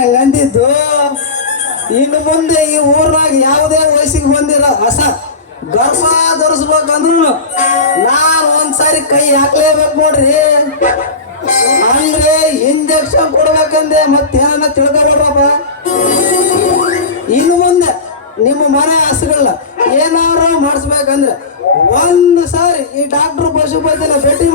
ಹಂಗಂದಿದ್ದು, ಇನ್ನು ಮುಂದೆ ಈ ಊರ್ನಾಗ ಯಾವುದೇ ವಯಸ್ಸಿಗೆ ಬಂದಿರೋ, ಹೊಸ ಗರ್ಭ ಧರಿಸ್ಬೇಕಂದ್ರು ನಾನು ಒಂದ್ಸಾರಿ ಕೈ ಹಾಕ್ಲೇಬೇಕು ನೋಡ್ರಿ. ಅಂದ್ರೆ ಇಂಜೆಕ್ಷನ್ ಕೊಡ್ಬೇಕಂದೆ ಮತ್ತೇನ ತಿಳ್ಕೊಬೋದಪ್ಪ ಇನ್ನು ಮುಂದೆ ನಿಮ್ಮ ಮನೆ ಹಸುಗಳನ್ನ ಏನಾರು ಮಾಡಿಸ್ಬೇಕಂದ್ರೆ ಒಂದು ಸಾರಿ ಈ ಡಾಕ್ಟರ್ ಪಶುಪತಿನ ಭೇಟಿ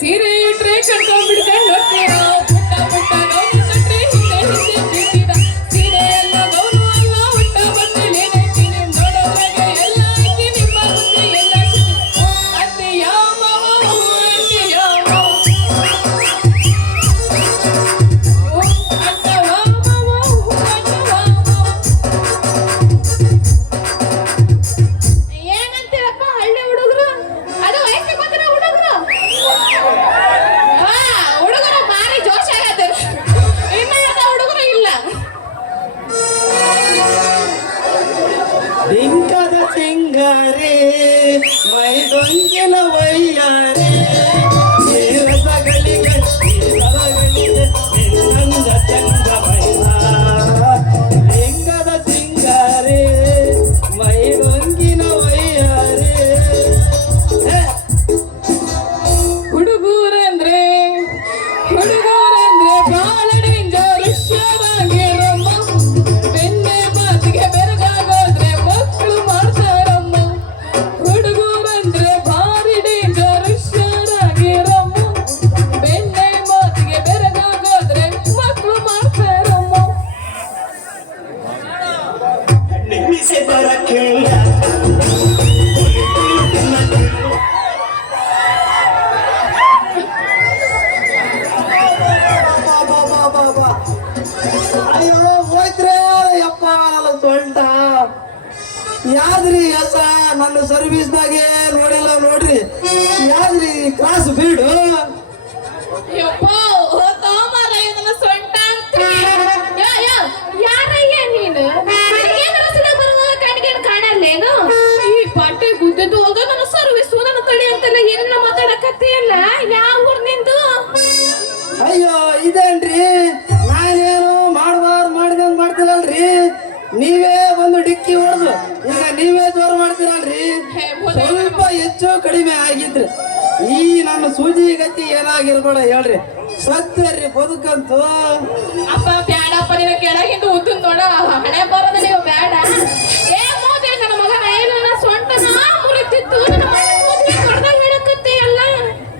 ಸೀರೆ ಈ ನನ್ನ ಸೂಜಿ ಗತಿ ಏನಾಗಿರ್ಬೇಡ ಹೇಳ್ರಿ. ಸತ್ತರಿ ಬದುಕಂತು. ಅಪ್ಪ ಬ್ಯಾಡಪ್ಪ ನಿನ್ನ ಕೆಳಗಿಂದ ಉದ್ದು ನೋಡ. ಹಣೆ ಬರೋದು ನೀವು ಬ್ಯಾಡ. ಏ ಮೋದಿ ನನ್ನ ಮಗನ ಏನು ನನ್ನ ಮುರಿತಿತ್ತು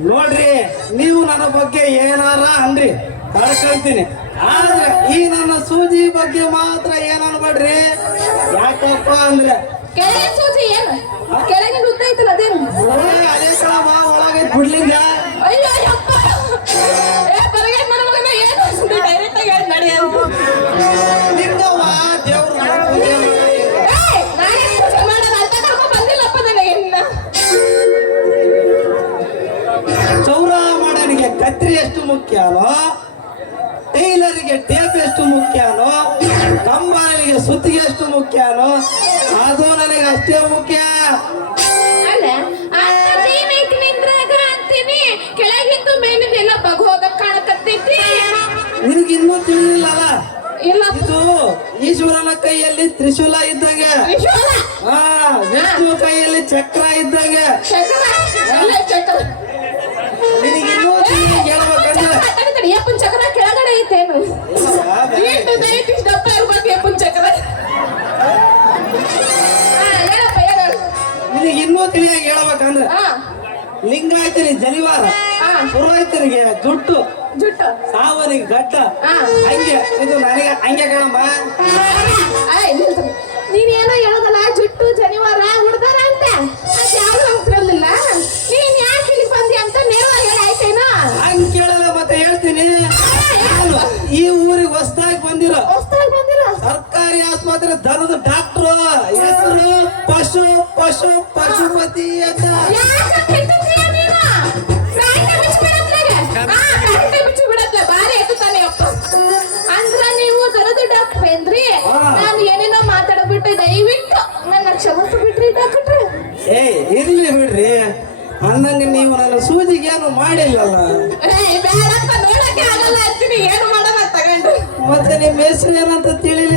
ನೋಡ್ರಿ ನೀವು ನನ್ನ ಬಗ್ಗೆ ಏನಾರ ಅನ್ರಿ ತಡ್ಕೊಳ್ತೀನಿ ಆದ್ರೆ ಈ ನನ್ನ ಸೂಜಿ ಬಗ್ಗೆ ಮಾತ್ರ ಏನ್ ಅನ್ಬೇಡ್ರಿ? ಯಾಕಪ್ಪ ಅಂದ್ರೆ ಕೆಳಗಿನ ಸೂಜಿ ಏನು? ಕೆಳಗಿನ ಉದ್ದ ಐತಲ್ಲ ಅದೇನು ಏ, ಅದೇ ಕಣಮ್ಮ ಇನ್ನ. ಚೌರ ಮಾಡೋನಿಗೆ ಕತ್ರಿ ಎಷ್ಟು ಮುಖ್ಯನೋ ಟೈಲರಿಗೆ ಟೇಪ್ ಎಷ್ಟು ಮುಖ್ಯನೋ ಕಂಬಾಲಿಗೆ ಸುತ್ತಿಗೆ ಎಷ್ಟು ಮುಖ್ಯನೋ ಅದು ನನಗೆ ಅಷ್ಟೇ ಮುಖ್ಯ. ಇನ್ನೂ ಇಲ್ಲ. ಇದು ಈಶ್ವರನ ಕೈಯಲ್ಲಿ ತ್ರಿಶೂಲ ಇದ್ದಾಗ. ಆ ವಿಷ್ಣು ಕೈಯಲ್ಲಿ ಚಕ್ರ ಇದ್ದಾಗ. ಇನ್ನೂ ಹೇಳ್ಬೇಕಂದ್ರೆ. ಯಪ್ಪನ್ ಚಕ್ರ ಕೆಳಗಡೆ ಐತೇನು ಎಷ್ಟು ದಪ್ಪ ಇರ್ಬೇಕು ಯಪ್ಪನ್ ಚಕ್ರ. ಹಾ, ತಿಳಿಯಾಗಿ ಹೇಳ್ಬೇಕಂದ್ರೆ. ಹಾ. ಲಿಂಗಾಯತನಿಗೆ ಜನಿವಾರ. ಪುರೋಹಿತರಿಗೆ ಜುಟ್ಟು ಜುಟ್ಟು ಸಾವರಿಗೆ ಗಡ್ಡ. ಹಂಗೆ ಇದು ನನಗೆ ಹಂಗೆ ಕಣಮ್ಮ. ನೀನೇನೋ ಹೇಳೋದಲ್ಲ ಜುಟ್ಟು ಜನಿವಾರ ಹುಡ್ದಾರ ಅಂತ. ಅದು ಯಾರು ನೀನ್ ಯಾಕೆ ಇಲ್ಲಿ ಬಂದಿ ಅಂತ ನೇರವಾಗಿ ಹೇಳಿ ಆಯ್ತೇನೋ? ಹಂಗೆ ಕೇಳಲ್ಲ ಮತ್ತೆ ಹೇಳ್ತೀನಿ. ಈ ಊರಿಗೆ ಹೊಸ್ದಾಗಿ ಬಂದಿರೋ ಹೊಸ್ದಾಗಿ ಬಂದಿರೋ? ಸರ್ಕಾರಿ ಆಸ್ಪತ್ರೆ ದರದ ಡಾಕ್ಟ್ರು. ಹೆಸರು ಪಶು ಪಶು ಪಶುಪತಿ ಅಂತ. ಏನು ಮಾಡಿಲ್ಲಲ್ಲ. ನೋಡಕ್ಕೆ ಆಗಲ್ಲ ಏನು ಮಾಡೋಣ ಮತ್ತೆ ನಿಮ್ಮ ಹೆಸರು ಏನಂತ ತಿಳಿ.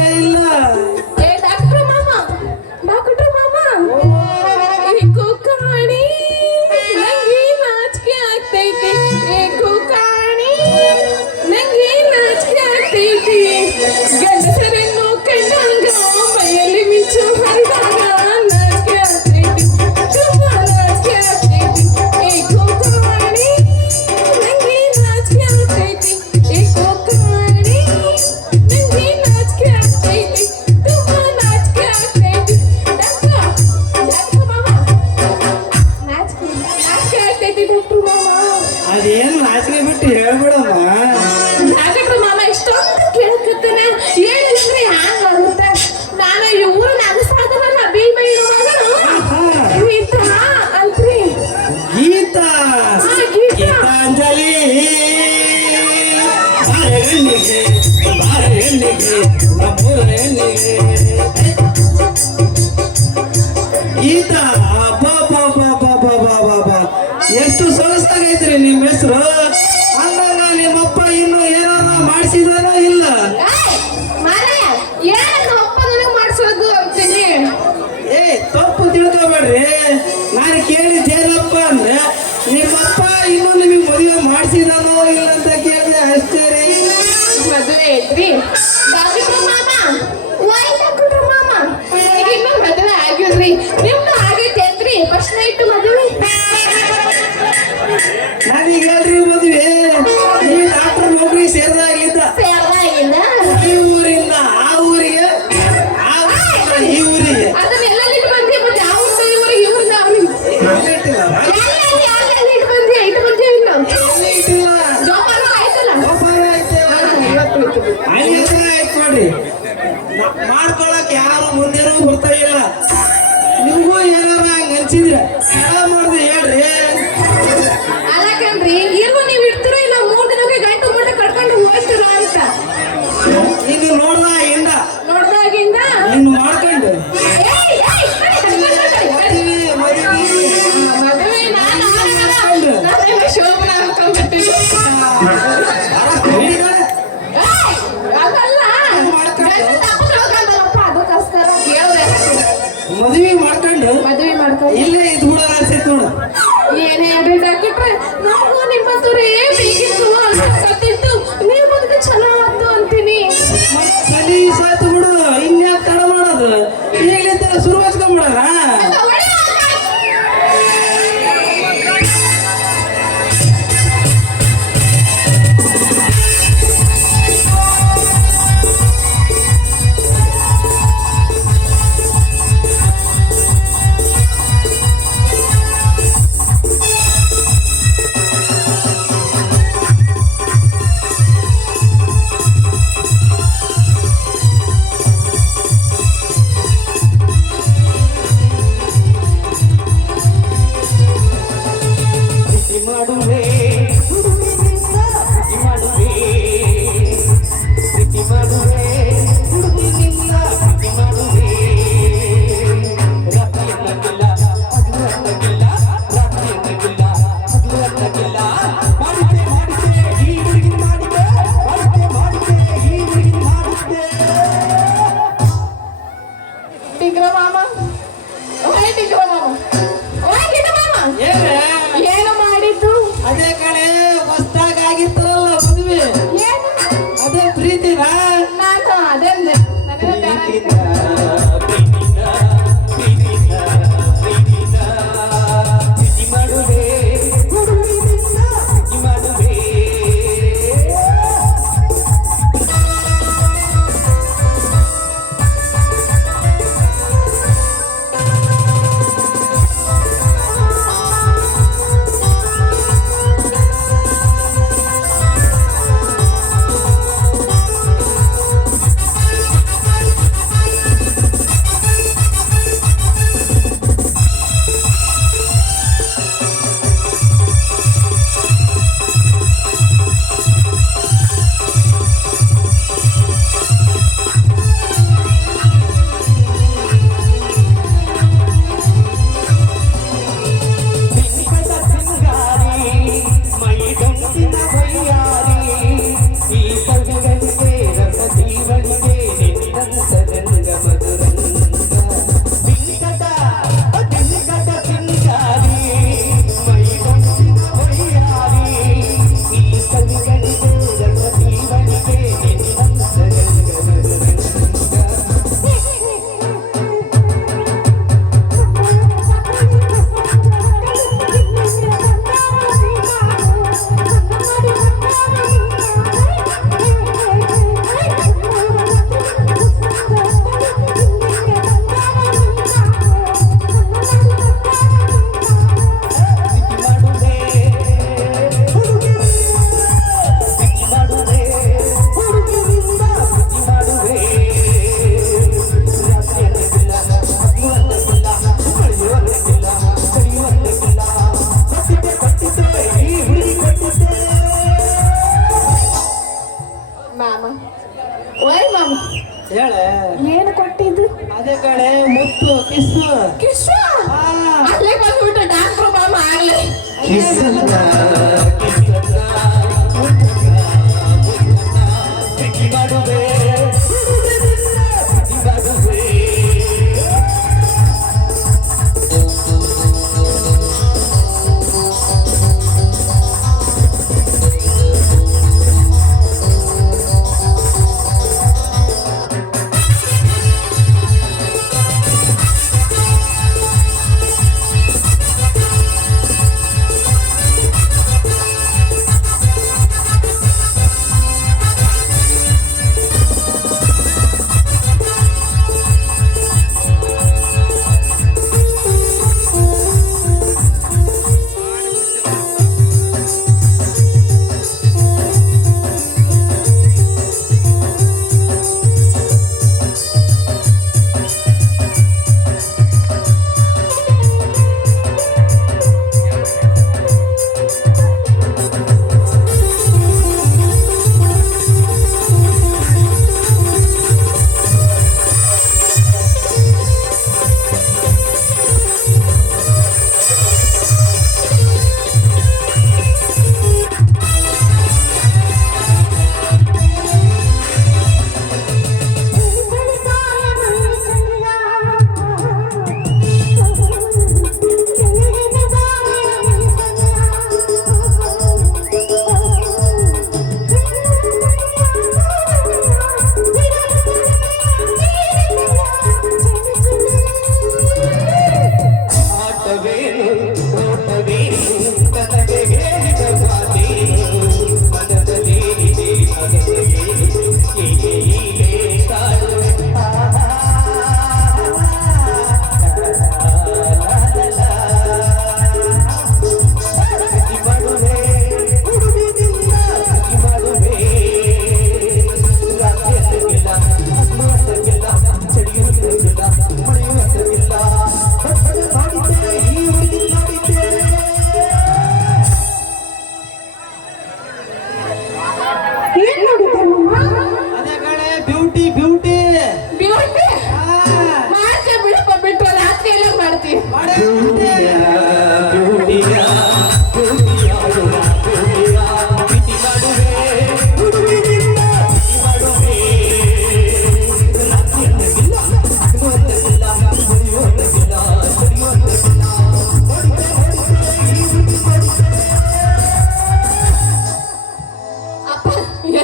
ಹೆಣ್ಣಿಗೆ ಬಾರ ಹೆಣ್ಣಿಗೆ ನಮ್ಮೂರ ಹೆಣ್ಣಿಗೆ ಈತ ಬಾ ಬಾ ಬಾ ಬಾ ಬಾ ಬಾ ಎಷ್ಟು ಸೊಗಸಾಗೈತ್ರಿ ನಿಮ್ಮ ಹೆಸರು? ಅಲ್ಲ ನಿಮ್ಮಪ್ಪ ಇನ್ನು ಏನಾರ ಮಾಡಿಸಿದಾರ ಇಲ್ಲ? ಏ ತಪ್ಪು ತಿಳ್ಕೊಬೇಡ್ರಿ. ನಾನು ಕೇಳಿ ಜೇನಪ್ಪ ಅಂದ್ರೆ ನಿಮ್ಮಪ್ಪ ಇನ್ನೂ ನಿಮಗೆ ಮದುವೆ ಮಾಡಿಸಿದಾನೋ ಇಲ್ಲ ಅಂತ ಮಾಡ್ಕೊಳಕ್ ಯಾರು ಮುಂದಿರೋ ಬರ್ತಾ ಇಲ್ಲ. ನಿಮಗೂ ಏನಾರ ಹಂಗ ಅನ್ಸಿದ್ರ ಸಲ ಹೇಳ್ರಿ. ಅಲ್ಲ ಕಣ್ರಿ ನೀವು ಇಡ್ತೀರೋ ಇಲ್ಲ ಮೂರು ದಿನಕ್ಕೆ ಗಂಟು ಮೂಟ ಕಟ್ಕೊಂಡು ಹೋಗ್ತೀರೋ ಅಂತ? ಇದು ನೋಡ್ದಾಗಿಂದ ನೋಡ್ದಾಗಿಂದ? ಇನ್ನು ಮಾಡ್ಕೊಂಡು. ಮರಿಗಿ ಇಲ್ಲ tigra mama. Okay, tigra mama. Okay, tigra mama. Yeah. Que é saudade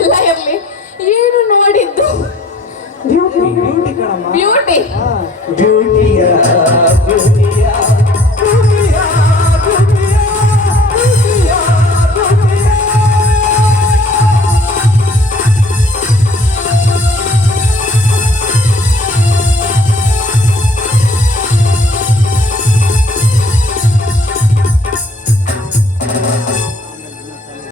ಅದೆಲ್ಲ ಇರಲಿ ಏನು ನೋಡಿದ್ದು? Beauty beauty